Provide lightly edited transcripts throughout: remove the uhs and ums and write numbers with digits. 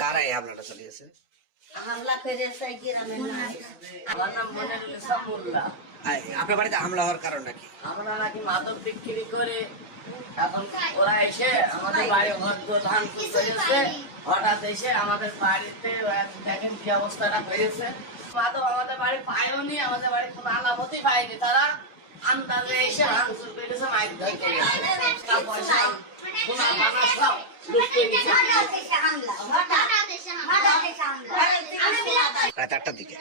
কারা এই হামলাটা চালিয়েছে? হামলা করেছে গ্রামের নাম। আমার নাম মনিরুল ইসলাম মোল্লা। আপনার বাড়িতে হামলা হওয়ার কারণ নাকি? আমরা নাকি মাদক বিক্রি করে এখন ওরা এসে আমাদের বাড়ি ঘর ভাঙচুর করেছে। হঠাৎ এসে আমাদের বাড়িতে দেখেন কি অবস্থাটা হয়েছে। মাদক আমাদের বাড়ি পায়নি, আমাদের বাড়ি কোনো আলামতই পায়নি। তারা আন্দাজে এসে ভাঙচুর করেছে, মাইক ধরে পয়সা সোনা পানা সব লুট করে দিয়েছে। রাত 8টার দিকে।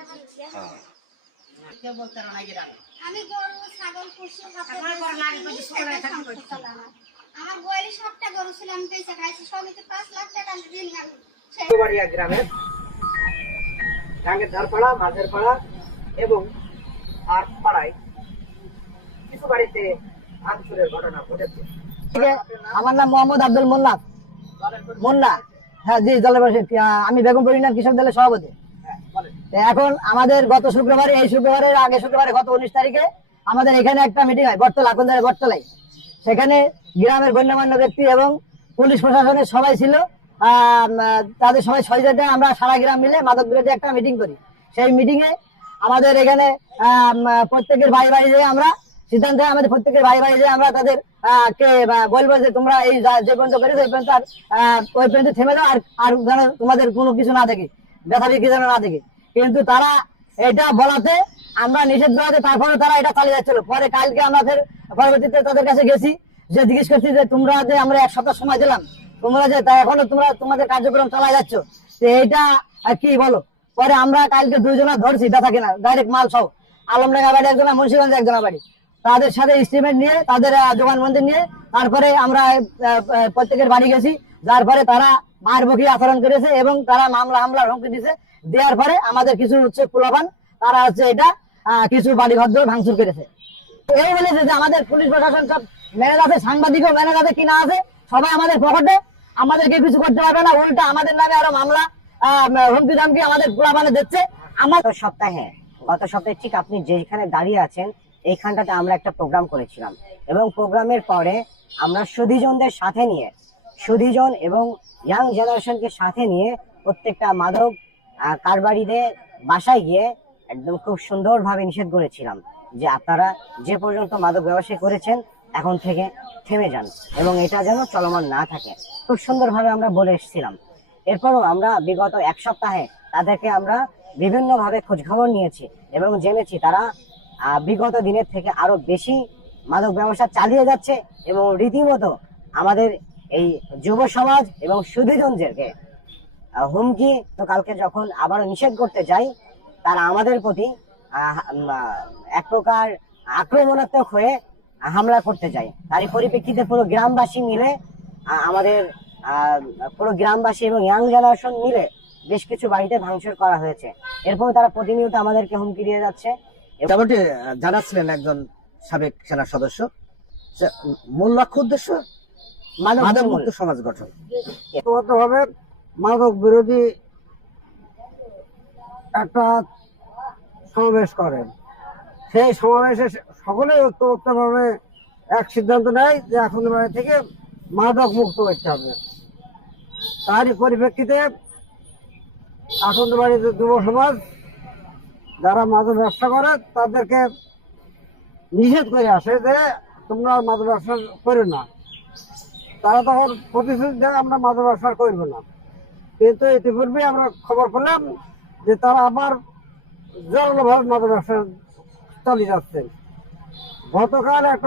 আমি গরু ছাগল পুষি আমার গোয়ালি সবটা গরু ছিল, আমি পয়সা খাইছি সবকে 5 লাখ টাকা ঋণ নিলাম। বাড়িয়া গ্রামের ডাঙ্গের ধারপাড়া, মাঝের পাড়া এবং আর পাড়ায় কিছু বাড়িতে ভাঙচুরের ঘটনা ঘটেছে। আমার নাম মোহাম্মদ আব্দুল মোল্লা। হ্যাঁ জি, আমি বেগমপুর ইউনিয়ন কৃষক দলের সভাপতি। এখন আমাদের গত শুক্রবারে, এই শুক্রবারের আগে শুক্রবারে গত 19 তারিখে আমাদের এখানে একটা মিটিং হয় বটতলায়। সেখানে গ্রামের গণ্যমান্য ব্যক্তি এবং পুলিশ প্রশাসনের সবাই ছিল। তাদের সবাই 6 জনে আমরা সারা গ্রাম মিলে মাদক বিরোধী একটা মিটিং করি। সেই মিটিং এ আমাদের এখানে প্রত্যেকের ভাই যে আমরা সিদ্ধান্ত আমাদের প্রত্যেকের ভাই যে আমরা তাদের কে বলবো যে তোমরা এই যে পর্যন্ত করেছো ওই পর্যন্ত থেমে যাও, আর যেন তোমাদের কোনো কিছু না দেখে, ব্যথা বিক্রি যেন না দেখে। কিন্তু তারা এটা বলাতে আমরা নিষেধ করাতে তারপরে তারা এটা চালিয়ে যাচ্ছিল। পরে কালকে আমরা ফের পরবর্তীতে তাদের কাছে গেছি, যে জিজ্ঞেস করছি যে তোমরা যে আমরা 1 সপ্তাহ সময় দিলাম, তোমরা যে তা এখনো তোমরা তোমাদের কার্যক্রম চালাই যাচ্ছ, তো এইটা কি বলো। পরে আমরা কালকে 2 জনা ধরছি ব্যথা কিনা ডাইরেক্ট মাল সহ, আলমডাঙ্গা বাড়ি একজনা, মুন্সিগঞ্জ একজনা বাড়ি, তাদের সাথে এস্টিমেট নিয়ে তাদের জবানবন্দি নিয়ে তারপরে আমরা প্রত্যেকের বাড়ি গেছি। যার পরে তারা মায়ের বকি আচরণ করেছে এবং তারা হামলার হুমকি দিয়েছে। দেওয়ার পরে আমাদের কিছু পোলাপান তারা এটা কিছু বাড়ি ঘর ভাঙচুর করেছে। এই বলেছে যে আমাদের পুলিশ প্রশাসন সব ম্যানেজ আছে, সাংবাদিকও ম্যানেজ আছে কিনা আছে, সবাই আমাদের পকেটে, আমাদেরকে কিছু করতে পারবে না। উল্টা আমাদের নামে আরো মামলা হুমকি দামকি আমাদের পোলাপানে দিচ্ছে। গত সপ্তাহে ঠিক আপনি যেখানে দাঁড়িয়ে আছেন এইখানটাতে আমরা একটা প্রোগ্রাম করেছিলাম, এবং প্রোগ্রামের পরে আমরা সুধীজনদের সাথে নিয়ে, সুধীজন এবং ইয়াং জেনারেশনকে সাথে নিয়ে প্রত্যেকটা মাদক কারবারিদের বাসায় গিয়ে একদম খুব সুন্দরভাবে নিষেধ করেছিলাম যে আপনারা যে পর্যন্ত মাদক ব্যবসায় করেছেন এখন থেকে থেমে যান এবং এটা যেন চলমান না থাকে। খুব সুন্দরভাবে আমরা বলে এসেছিলাম। এরপরও আমরা বিগত 1 সপ্তাহে তাদেরকে আমরা বিভিন্নভাবে খোঁজখবর নিয়েছি এবং জেনেছি তারা বিগত দিনের থেকে আরো বেশি মাদক ব্যবসা চালিয়ে যাচ্ছে এবং রীতিমতো আমাদের এই যুব সমাজ এবং সুধীজনদেরকে হুমকি। তো কালকে যখন আবারও নিষেধ করতে যাই, তারা আমাদের প্রতি এক প্রকার আক্রমণাত্মক হয়ে হামলা করতে যায়। তারই পরিপ্রেক্ষিতে পুরো গ্রামবাসী মিলে, আমাদের পুরো গ্রামবাসী এবং ইয়াং জেনারেশন মিলে বেশ কিছু বাড়িতে ভাঙচুর করা হয়েছে। এরপর তারা প্রতিনিয়ত আমাদেরকে হুমকি দিয়ে যাচ্ছে। যেমনটি জানাচ্ছিলেন একজন সাবেক সেনা সদস্য, মূল লক্ষ্য উদ্দেশ্য মাদক মুক্ত সমাজ গঠন। ভাবে মাদক বিরোধী একটা সমাবেশ করেন। সেই সমাবেশে সকলে ঐক্যবদ্ধভাবে এক সিদ্ধান্ত নেয় যে এখন বাড়ি থেকে মাদক মুক্ত করতে হবে। তারই পরিপ্রেক্ষিতে এখন বাড়ির যুব সমাজ যারা মাদক ব্যবসা করে তাদেরকে নিষেধ করে আসে যে তোমরা মাদক ব্যবসা করো না। তারা তখন প্রতিশ্রুতি দেয় আমরা মাদক ব্যবসা করবো না, কিন্তু ইতিপূর্বে আমরা খবর পেলাম যে তারা আবার জোরালোভাবে মাদক ব্যবসা চালিয়ে যাচ্ছেন। গতকাল একটা